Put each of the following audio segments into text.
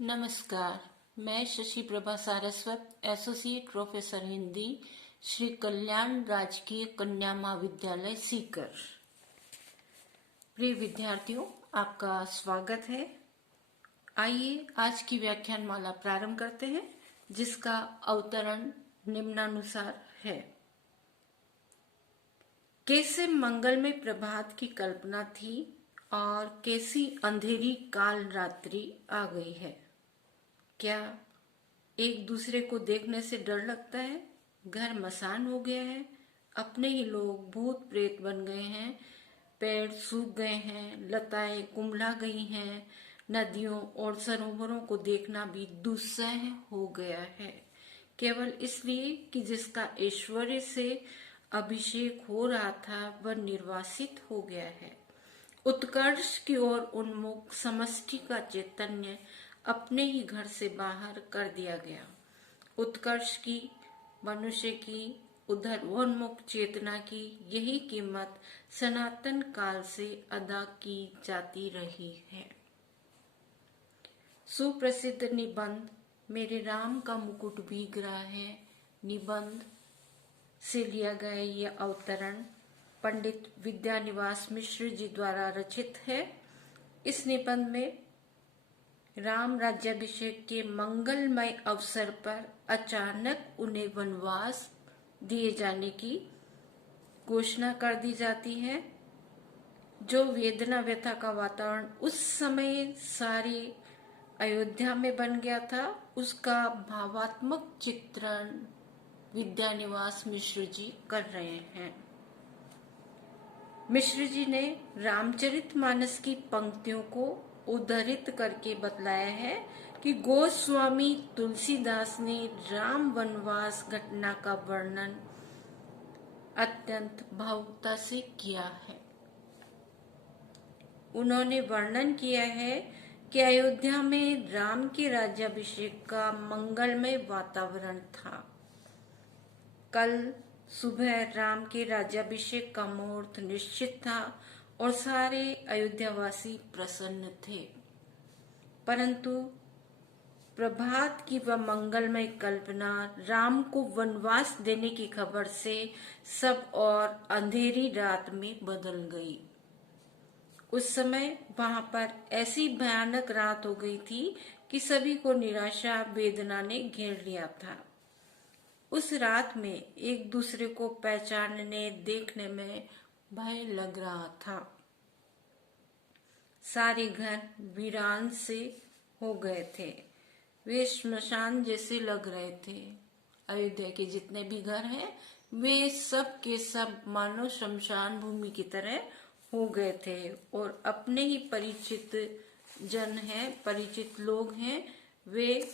नमस्कार। मैं Shashi Prabha Saraswat, associate professor Hindi, Shri Kalyan राजकीय कन्या महाविद्यालय सीकर। प्रिय विद्यार्थियों, आपका स्वागत है। आइए आज की व्याख्यान माला प्रारंभ करते हैं, जिसका अवतरण निम्नानुसार है। कैसे मंगलमय प्रभात की कल्पना थी और कैसी अंधेरी काल रात्रि आ गई है। क्या एक दूसरे को देखने से डर लगता है? घर मसान हो गया है, अपने ही लोग भूत प्रेत बन गए हैं, पेड़ सूख गए हैं, लताएं कुम्हला गई हैं, नदियों और सरोवरों को देखना भी दुस्सह हो गया है, केवल इसलिए कि जिसका ऐश्वर्य से अभिषेक हो रहा था वह निर्वासित हो गया है। उत्कर्ष की ओर उन्मुख समष्टि का चैतन्य अपने ही घर से बाहर कर दिया गया। उत्कर्ष की, मनुष्य की, उधर्वोन्मुख चेतना की यही कीमत सनातन काल से अदा की जाती रही है। सुप्रसिद्ध निबंध मेरे राम का मुकुट भीग रहा है निबंध से लिया गया यह अवतरण पंडित विद्यानिवास मिश्र जी द्वारा रचित है। इस निबंध में राम राज्याभिषेक के मंगलमय अवसर पर अचानक उन्हें वनवास दिए जाने की घोषणा कर दी जाती है। जो वेदना व्यथा का वातावरण उस समय सारी अयोध्या में बन गया था, उसका भावात्मक चित्रण विद्यानिवास मिश्र जी कर रहे हैं। मिश्र जी ने रामचरितमानस की पंक्तियों को उद्धृत करके बतलाया है कि गोस्वामी तुलसीदास ने राम वनवास घटना का वर्णन अत्यंत भावुकता से किया है। उन्होंने वर्णन किया है कि अयोध्या में राम के राज्याभिषेक का मंगलमय वातावरण था। कल सुबह राम के राज्याभिषेक का मुहूर्त निश्चित था और सारे अयोध्यावासी प्रसन्न थे, परंतु प्रभात की वह मंगलमय कल्पना राम को वनवास देने की खबर से सब और अंधेरी रात में बदल गई। उस समय वहां पर ऐसी भयानक रात हो गई थी कि सभी को निराशा वेदना ने घेर लिया था। उस रात में एक दूसरे को पहचानने देखने में भय लग रहा था। सारे घर वीरान से हो गए थे, वे श्मशान जैसे लग रहे थे। अयोध्या के जितने भी घर हैं वे सब के सब मानो शमशान भूमि की तरह हो गए थे और अपने ही परिचित जन हैं, परिचित लोग हैं, वे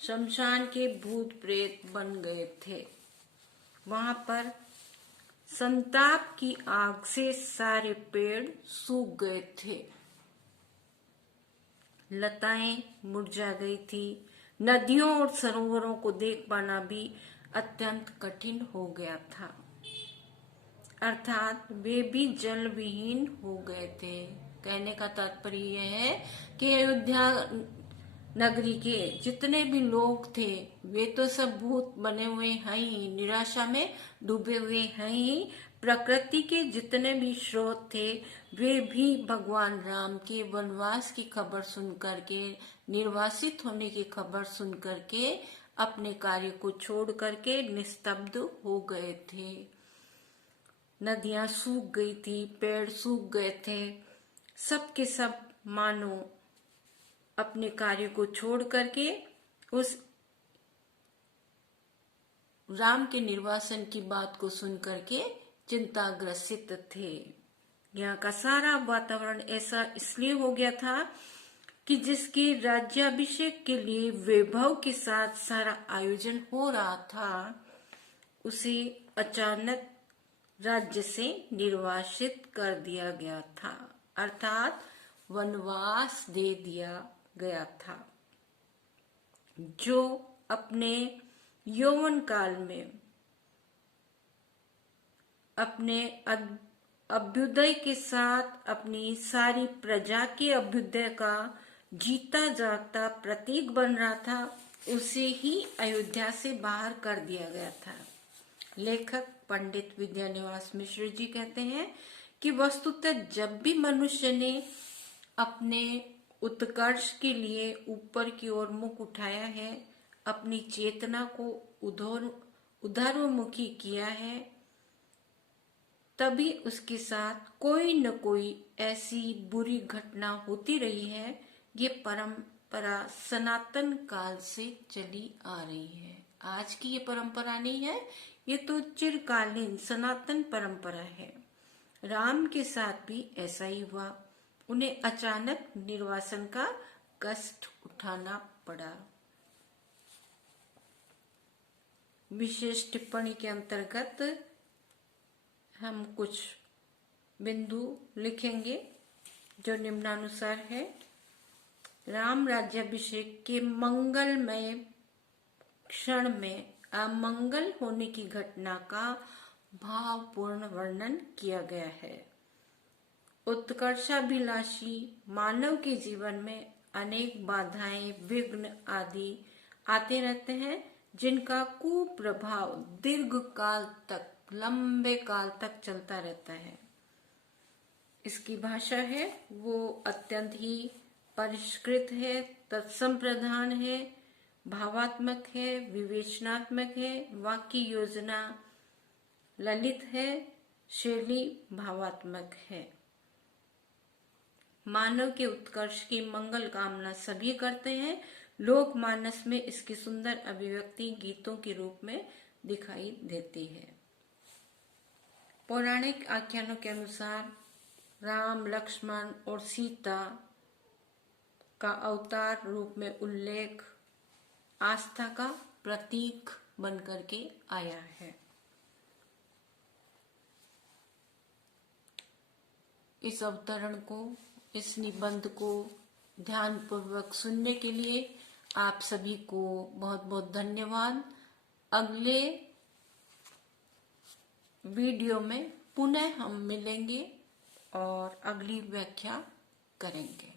शमशान के भूत प्रेत बन गए थे। वहां पर संताप की आग से सारे पेड़ सूख गए थे, लताएं मुरझा गई थी, नदियों और सरोवरों को देख पाना भी अत्यंत कठिन हो गया था, अर्थात वे भी जल विहीन हो गए थे। कहने का तात्पर्य यह है कि अयोध्या नगरी के जितने भी लोग थे वे तो सब भूत बने हुए हैं ही, निराशा में डूबे हुए हैं ही। प्रकृति के जितने भी स्रोत थे वे भी भगवान राम के वनवास की खबर सुनकर के, निर्वासित होने की खबर सुनकर के अपने कार्य को छोड़ करके निस्तब्ध हो गए थे। नदियां सूख गई थी, पेड़ सूख गए थे, सब के सब मानो अपने कार्य को छोड़ करके उस राम के निर्वासन की बात को सुन करके चिंताग्रसित थे। यहाँ का सारा वातावरण ऐसा इसलिए हो गया था कि जिसके राज्याभिषेक के लिए वैभव के साथ सारा आयोजन हो रहा था, उसे अचानक राज्य से निर्वासित कर दिया गया था, अर्थात वनवास दे दिया गया था। जो अपने यौवन काल में अपने अभ्युदय के साथ अपनी सारी प्रजा के अभ्युदय का जीता जागता प्रतीक बन रहा था, उसे ही अयोध्या से बाहर कर दिया गया था। लेखक पंडित विद्यानिवास मिश्र जी कहते हैं कि वस्तुतः जब भी मनुष्य ने अपने उत्कर्ष के लिए ऊपर की ओर मुख उठाया है, अपनी चेतना को उधरमुखी किया है, तभी उसके साथ कोई न कोई ऐसी बुरी घटना होती रही है। ये परंपरा सनातन काल से चली आ रही है। आज की ये परंपरा नहीं है, ये तो चिरकालीन सनातन परंपरा है। राम के साथ भी ऐसा ही हुआ। उन्हें अचानक निर्वासन का कष्ट उठाना पड़ा। विशेष टिप्पणी के अंतर्गत हम कुछ बिंदु लिखेंगे जो निम्नानुसार है। राम राज्याभिषेक के मंगलमय क्षण में अमंगल होने की घटना का भावपूर्ण वर्णन किया गया है। उत्कर्षाभिलाषी मानव के जीवन में अनेक बाधाएं, विघ्न आदि आते रहते हैं, जिनका कुप्रभाव दीर्घ काल तक, लंबे काल तक चलता रहता है। इसकी भाषा है वो अत्यंत ही परिष्कृत है, तत्संप्रधान है, भावात्मक है, विवेचनात्मक है, वाक्य योजना ललित है, शैली भावात्मक है। मानव के उत्कर्ष की मंगल कामना सभी करते हैं। लोकमानस में इसकी सुंदर अभिव्यक्ति गीतों के रूप में दिखाई देती है। पौराणिक आख्यानों के अनुसार राम, लक्ष्मण और सीता का अवतार रूप में उल्लेख आस्था का प्रतीक बनकर के आया है। इस अवतरण को, इस निबंध को ध्यानपूर्वक सुनने के लिए आप सभी को बहुत बहुत धन्यवाद। अगले वीडियो में पुनः हम मिलेंगे और अगली व्याख्या करेंगे।